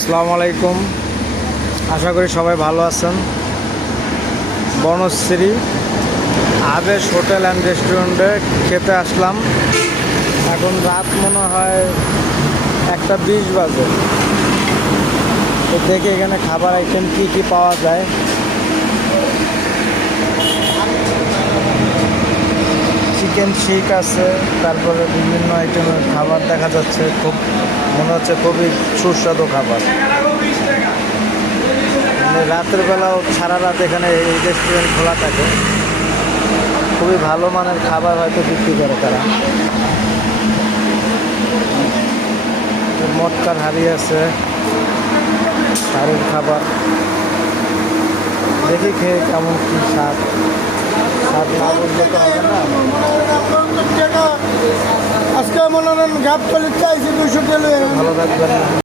আসসালামু আলাইকুম। আশা করি সবাই ভালো আছেন। বনশ্রী আবেশ হোটেল অ্যান্ড রেস্টুরেন্টে খেতে আসলাম। এখন রাত মনে হয় 1:20 বাজে। তো দেখি এখানে খাবার আইটেম কী কী পাওয়া যায়। চিকেন শিক আছে, তারপরে বিভিন্ন আইটেমের খাবার দেখা যাচ্ছে। খুব মনে হচ্ছে খুবই সুস্বাদু খাবার। রাতের বেলাও সারা রাত এখানে এই রেস্টুরেন্ট খোলা থাকে। খুবই ভালো মানের খাবার হয়তো বিক্রি করে তারা। মটকার হাড়ি আছে, হাড়ির খাবার। দেখি খেয়ে কেমন কি স্বাদ না বুঝলে তো হবে না। আজকে মনে হয় ঘাট কলে চাইছি 200 ভালো থাকবেন।